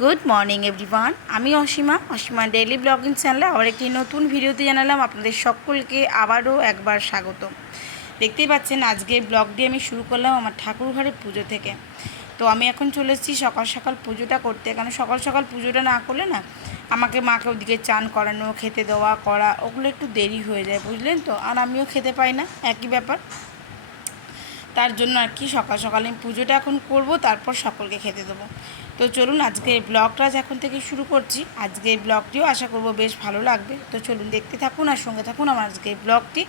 Good morning everyone, আমি Asima daily blogging চ্যানেলে আবার একটি নতুন ভিডিওতে জানালাম আপনাদের সকলকে আবারও একবার স্বাগত। দেখতেই পাচ্ছেন আজকে ব্লগটি আমি শুরু করলাম আমার ঠাকুর ঘরের পুজো থেকে। তো আমি এখন চলে এসেছি সকাল সকাল পুজোটা করতে, কারণ সকাল সকাল পুজোটা না করলে না আমাকে মাকে ওদিকে চান করানো, খেতে দেওয়া করা ওগুলো একটু দেরি হয়ে যায়, বুঝলেন তো। আর আমিও খেতে পাই না, একই ব্যাপার। তার জন্য আর কি সকাল সকাল আমি পুজোটা এখন করব, তারপর সকলকে খেতে দেবো। তো চলুন আজকে এই ব্লগটা এখন থেকে শুরু করছি। আজকে এই ব্লগটিও আশা করব বেশ ভালো লাগবে। তো চলুন দেখতে থাকুন আর সঙ্গে থাকুন আমার আজকে এই ব্লগটি।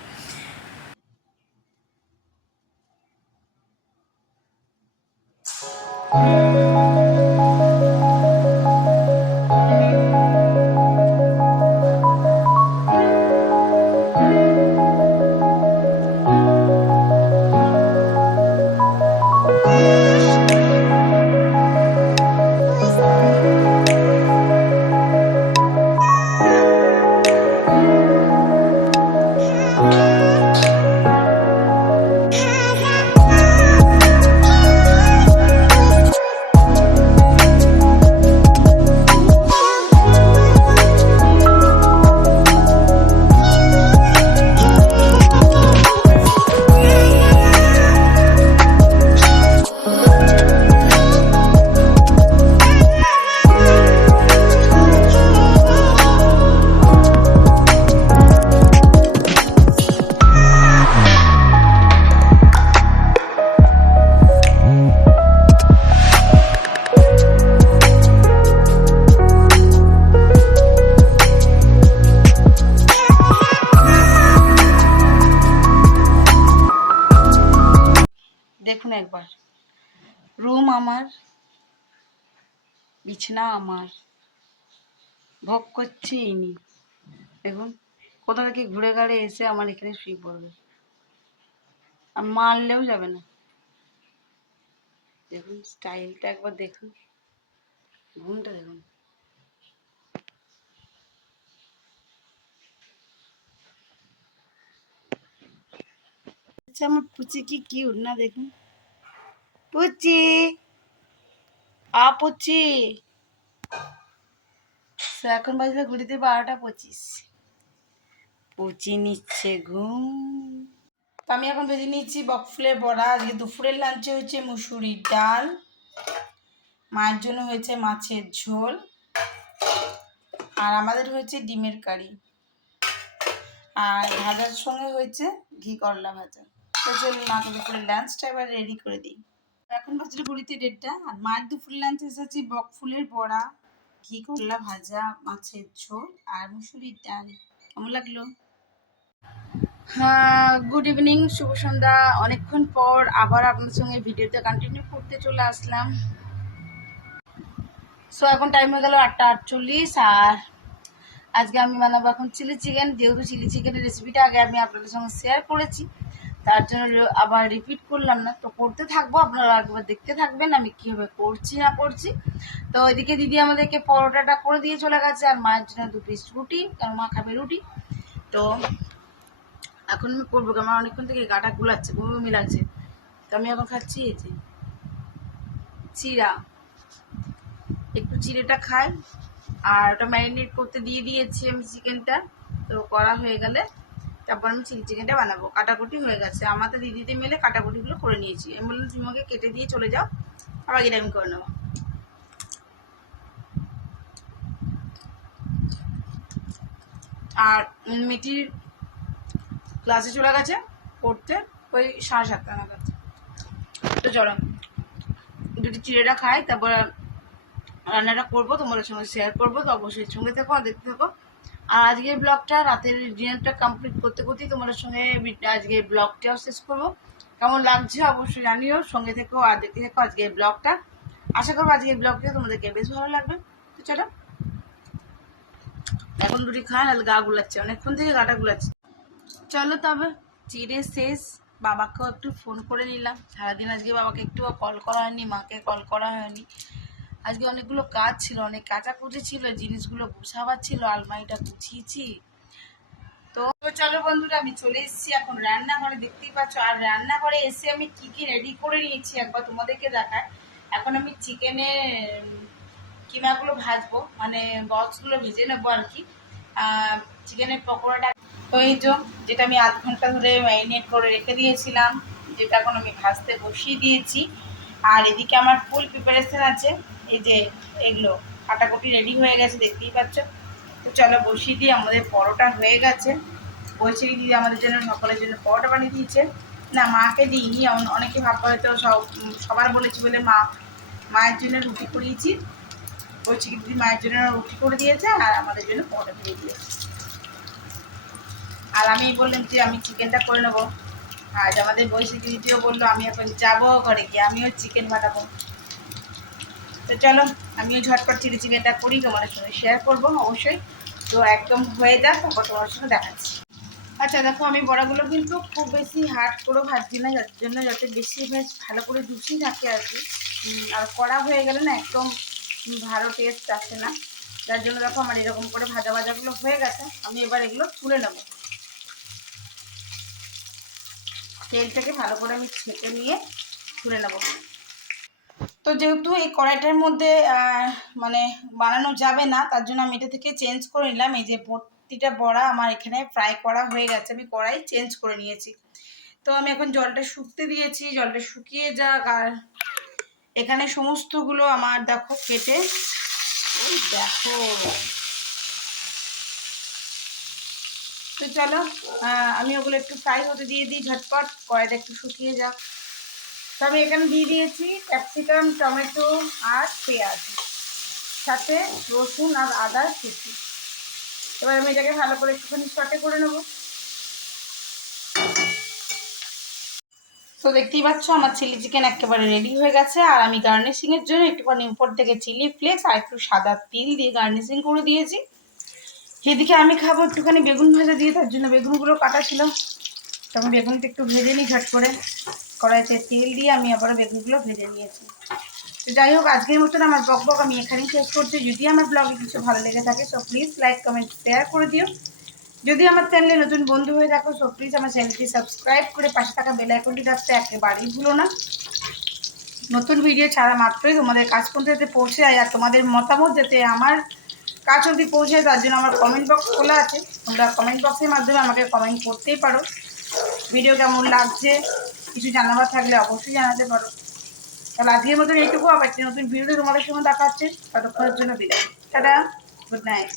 দেখুন একবার, রুম আমার, বিছানা আমার, ভোগ করছে ইনি। দেখুন কোথা থেকে ঘুরে ঘাড়ে এসে আমার এখানে শুয়ে পড়বে, আর মারলেও যাবে না। দেখুন স্টাইলটা একবার দেখুন, ঘুমটা দেখুন। আচ্ছা আমার পুচি কি কিউট না, দেখুন। পুচি, পুচি। এখন বাজলে ঘুরিতে 12টা 25। পুচি নিচ্ছে ঘুম। তো আমি এখন ভেজে নিচ্ছি বকফুলের বড়া। আজকে দুপুরের লাঞ্চে হচ্ছে মুসুরির ডাল, মায়ের জন্য হয়েছে মাছের ঝোল, আর আমাদের হয়েছে ডিমের কারি, আর ভাজার সঙ্গে হয়েছে ঘি করলা ভাজা। তো চলুন মাকে দুপুরের লাঞ্চটা এবার রেডি করে দিই। এখন বাজলে ঘুরিতে 1:30, আর মায়ের দুপুরের লাঞ্চে এসেছি বকফুলের বড়া, ঘি করলা ভাজা, মাছের ঝোল আর মুসুরির ডাল। কেমন লাগলো? হ্যাঁ, গুড ইভিনিং, শুভ সন্ধ্যা। অনেকক্ষণ পর আবার আপনার সঙ্গে ভিডিওটা কন্টিনিউ করতে চলে আসলাম। সো এখন টাইম হয়ে গেল 8:48, আর আজকে আমি বানাবো এখন চিলি চিকেন। যেহেতু চিলি চিকেনের রেসিপিটা আগে আমি আপনাদের সঙ্গে শেয়ার করেছি, তার জন্য আবার রিপিট করলাম না। তো করতে থাকবো, আপনারা একবার দেখতে থাকবেন আমি কীভাবে করছি না করছি। তো এদিকে দিদি আমাদেরকে পরোটাটা করে দিয়ে চলে গেছে, আর মায়ের জন্য 2 পিস রুটি, কারণ মা খাবে রুটি। তো এখন আমি করবো, আমার অনেকক্ষণ থেকে গাটা গুলাচ্ছে, বমি লাগছে। তো আমি এখন খাচ্ছি এই যে চিড়া, একটু চিড়েটা খাই। আর ওটা ম্যারিনেট করতে দিয়ে দিয়েছি আমি চিকেনটা। তো করা হয়ে গেলে তারপর আমি চিলি চিকেনটা বানাবো। কাটাকুটি হয়ে গেছে, আমাদের দিদিতে মিলে কাটাকুটিগুলো করে নিয়েছি। আমি বললাম তুমি আমাকে কেটে দিয়ে চলে যাও, আবার এটা আমি করে নেবো। আর মিটির ক্লাসে চলে গেছে পড়তে, ওই 7:30 নাগাদ। তো চলো দুটি চিড়েটা খাই, তারপর রান্নাটা করবো, তোমাদের সঙ্গে শেয়ার করবো। তো অবশ্যই সঙ্গে থেকো আর দেখতে থাকো। আর আজকের ব্লগটা, রাতের ডিনারটা কমপ্লিট করতে করতেই তোমাদের সঙ্গে আজকের ব্লগটাও শেষ করবো। কেমন লাগছে অবশ্যই জানিও, সঙ্গে থেকো আর দেখতে থাকো আজকের ব্লগটা। আশা করবো আজকের ব্লগটা তোমাদেরকে বেশ ভালো লাগবে। তো চলো এখন দুটি খাই, নাহলে গা গুলাচ্ছে, অনেকক্ষণ থেকে গাটা গুলাচ্ছে। চলো তবে, চিড়ে শেষ। বাবাকেও একটু ফোন করে নিলাম, সারাদিন আজকে বাবাকে একটু কল করা হয়নি, মাকে কল করা হয়নি। আজকে অনেকগুলো কাজ ছিল, অনেক কাচাকুচি ছিল, জিনিসগুলো গুছাবার ছিল, আলমারিটা গুছিয়েছি। তো চলো বন্ধুরা, আমি চলে এসেছি এখন রান্নাঘরে, দেখতেই পাচ্ছ। আর রান্নাঘরে এসে আমি কি কি রেডি করে নিয়েছি একবার তোমাদেরকে দেখায়। এখন আমি চিকেনে কি কিমাগুলো ভাজবো, মানে বক্সগুলো ভেজে নেবো আর কি। চিকেনের পকোড়াটা তো এই যেটা আমি আধ ঘন্টা ধরে ম্যারিনেট করে রেখে দিয়েছিলাম, যেটা এখন আমি ভাজতে বসিয়ে দিয়েছি। আর এদিকে আমার ফুল প্রিপারেশন আছে, এই যে এগুলো কাটাকুটি রেডি হয়ে গেছে, দেখতেই পাচ্ছ। তো চলো বসিয়ে দিই, আমাদের পরোটা হয়ে গেছে। বলছি দিদি আমাদের জন্য সকলের জন্য পরোটা বানিয়ে দিয়েছে। না, মাকে দিইনি, অনেকে ভাববা হয়তো সবার বলেছি বলে মায়ের জন্য রুটি করিয়েছি। বলছি দিদি মায়ের জন্য রুটি করে দিয়েছে আর আমাদের জন্য পরোটা দিয়ে দিয়েছে। আর আমি বললাম যে আমি চিকেনটা করে নেবো। আজ আমাদের বৈশাখী দিদিও বললো আমি এখন যাবো ঘরে গিয়ে আমিও চিকেন বানাবো। তো চলো আমিও ঝটপট চিলি চিকেনটা করি, তোমাদের সঙ্গে শেয়ার করবো অবশ্যই। তো একদম হয়ে যাক, তারপর তোমার সঙ্গে দেখাচ্ছি। আচ্ছা দেখো, আমি বড়াগুলো কিন্তু খুব বেশি হার্ড করে ভাজছি না, যার জন্য যাতে বেশি বেশ ভালো করে জুসি থাকে আর কি। আর কড়া হয়ে গেলে না একদম ভালো টেস্ট আসে না, যার জন্য দেখো আমার এরকম করে ভাজাগুলো হয়ে গেছে। আমি এবার এগুলো তুলে নেবো, তেলটাকে ভালো করে আমি ছেঁকে নিয়ে তুলে নেবো। তো যেহেতু এই কড়াইটার মধ্যে মানে বানানো যাবে না, তার জন্য আমি এটা থেকে চেঞ্জ করে নিলাম। এই যে প্রতিটা বড়া আমার এখানে ফ্রাই করা হয়ে গেছে, আমি কড়াই চেঞ্জ করে নিয়েছি। তো আমি এখন জলটা শুকতে দিয়েছি, জলটা শুকিয়ে যাক। আর এখানে সমস্তগুলো আমার দেখো কেটে, ওই দেখো। তো চলো আমি ওগুলো একটু ফ্রাই হতে দিয়ে দিই ঝটপট, কড়াইটা একটু শুকিয়ে যাক। তো আমি এখানে দিয়ে দিয়েছি ক্যাপসিকাম, টমেটো আর পেঁয়াজ, সাথে রসুন আর আদা কুচি। এবার আমি এটাকে ভালো করে একটুখানি সটে করে নেবো। তো দেখতেই পাচ্ছ আমার চিলি চিকেন একেবারে রেডি হয়ে গেছে। আর আমি গার্নিশিংয়ের জন্য একটুখানি উপর থেকে চিলি ফ্লেক্স আর একটু সাদা তিল দিয়ে গার্নিশিং করে দিয়েছি। এদিকে আমি খাবো একটুখানি বেগুন ভাজা দিয়ে, তার জন্য বেগুনগুলো কাটা ছিল। তো আমি বেগুনটা একটু ভেজে নিই ঝট করে, কড়াইতে তেল দিয়ে আমি আবারও বেগুনগুলো ভেজে নিয়েছি। তো যাই হোক, আজকের মতন আমার ব্লগ আমি এখানেই শেষ করছি। যদি আমার ব্লগে কিছু ভালো লেগে থাকে তো প্লিজ লাইক কমেন্ট শেয়ার করে দিও। যদি আমার চ্যানেলে নতুন বন্ধু হয়ে থাকো তো প্লিজ আমার চ্যানেলটি সাবস্ক্রাইব করে পাশে থাকা বেল আইকনটি রাখতে একেবারেই ভুলো না। নতুন ভিডিও ছাড়া মাত্রই তোমাদের কাজ পর্যন্ত যাতে পৌঁছে যায়, আর তোমাদের মতামত যাতে আমার কাজ অবধি পৌঁছায়, তার জন্য আমার কমেন্ট বক্স খোলা আছে। তোমরা কমেন্ট বক্সের মাধ্যমে আমাকে কমেন্ট করতেই পারো। ভিডিও কেমন লাগছে কিছু জানাবার থাকলে অবশ্যই জানাতে পারো। তাহলে আজকের মতন এইটুকু, আবার একটি নতুন ভিডিওতে তোমাদের সঙ্গে দেখা হচ্ছে। ততক্ষণের জন্য বিদায়, টাটা, গুড নাইট।